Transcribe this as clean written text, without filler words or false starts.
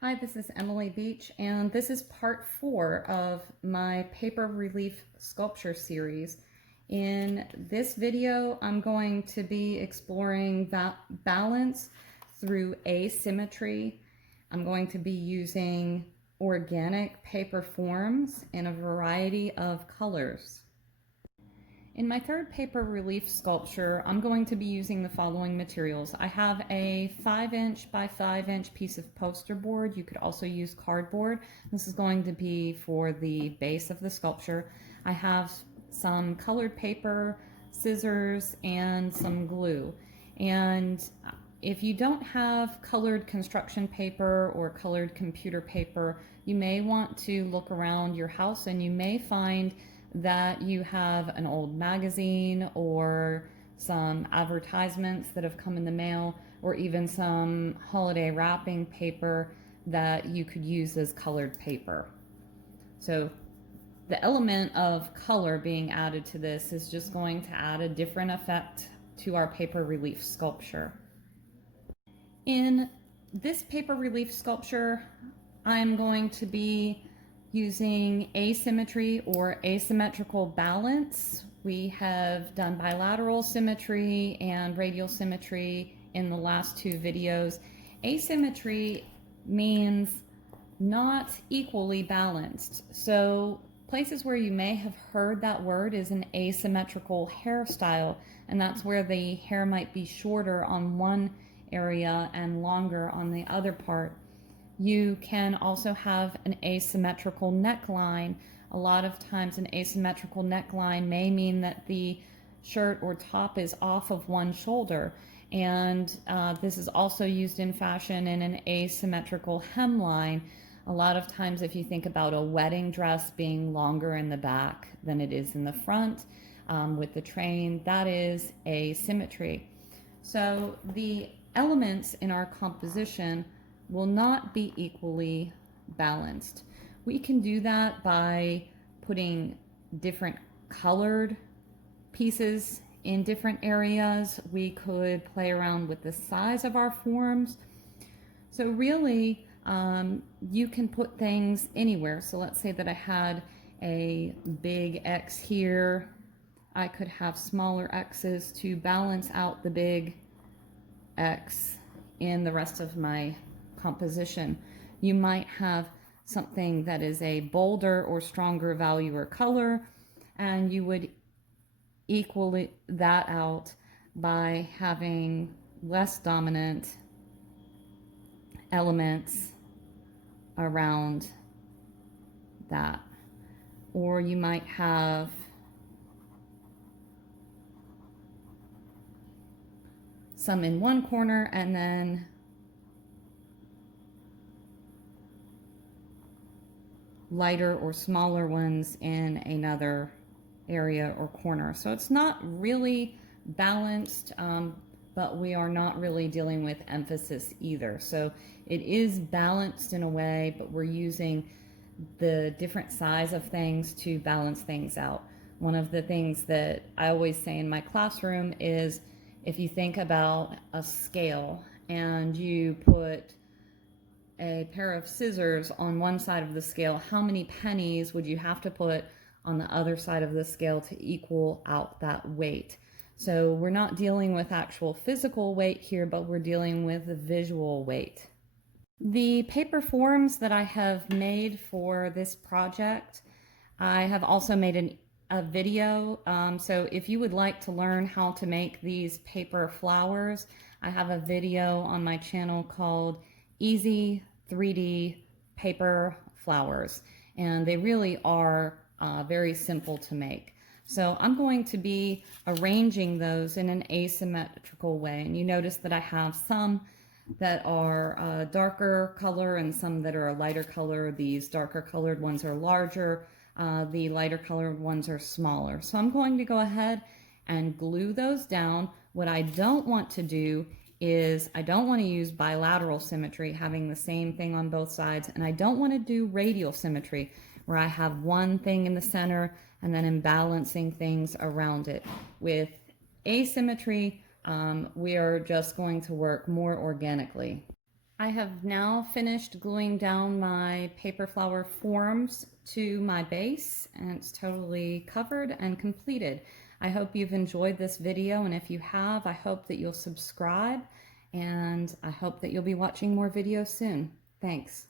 Hi, this is Emily Beach, and this is part 4 of my paper relief sculpture series. In this video, I'm going to be exploring balance through asymmetry. I'm going to be using organic paper forms in a variety of colors. In my third paper relief sculpture, I'm going to be using the following materials. I have a 5" by 5" piece of poster board. You could also use cardboard. This is going to be for the base of the sculpture. I have some colored paper, scissors, and some glue. And if you don't have colored construction paper or colored computer paper, you may want to look around your house and you may find that you have an old magazine or some advertisements that have come in the mail, or even some holiday wrapping paper that you could use as colored paper. So the element of color being added to this is just going to add a different effect to our paper relief sculpture. In this paper relief sculpture, I'm going to be using asymmetry or asymmetrical balance. We have done bilateral symmetry and radial symmetry in the last two videos. Asymmetry means not equally balanced. So places where you may have heard that word is an asymmetrical hairstyle, and that's where the hair might be shorter on one area and longer on the other part. You can also have an asymmetrical neckline. A lot of times an asymmetrical neckline may mean that the shirt or top is off of one shoulder. And this is also used in fashion in an asymmetrical hemline. A lot of times if you think about a wedding dress being longer in the back than it is in the front with the train, that is asymmetry. So the elements in our composition will not be equally balanced. We can do that by putting different colored pieces in different areas. We could play around with the size of our forms. So really, you can put things anywhere. So let's say that I had a big X here. I could have smaller X's to balance out the big X in the rest of my composition. You might have something that is a bolder or stronger value or color, and you would equal that out by having less dominant elements around that. Or you might have some in one corner and then lighter or smaller ones in another area or corner. So it's not really balanced, but we are not really dealing with emphasis either. So it is balanced in a way, but we're using the different size of things to balance things out. One of the things that I always say in my classroom is, if you think about a scale and you put a pair of scissors on one side of the scale, how many pennies would you have to put on the other side of the scale to equal out that weight? So we're not dealing with actual physical weight here, but we're dealing with the visual weight. The paper forms that I have made for this project, I have also made a video. So if you would like to learn how to make these paper flowers, I have a video on my channel called Easy 3D Paper Flowers, and they really are very simple to make. So I'm going to be arranging those in an asymmetrical way, and you notice that I have some that are a darker color and some that are a lighter color. These darker colored ones are larger, the lighter colored ones are smaller. So I'm going to go ahead and glue those down. What I don't want to do is I don't want to use bilateral symmetry, having the same thing on both sides, and I don't want to do radial symmetry, where I have one thing in the center and then I'm balancing things around it. With asymmetry, we are just going to work more organically. I have now finished gluing down my paper flower forms to my base, and it's totally covered and completed. I hope you've enjoyed this video, and if you have, I hope that you'll subscribe, and I hope that you'll be watching more videos soon. Thanks.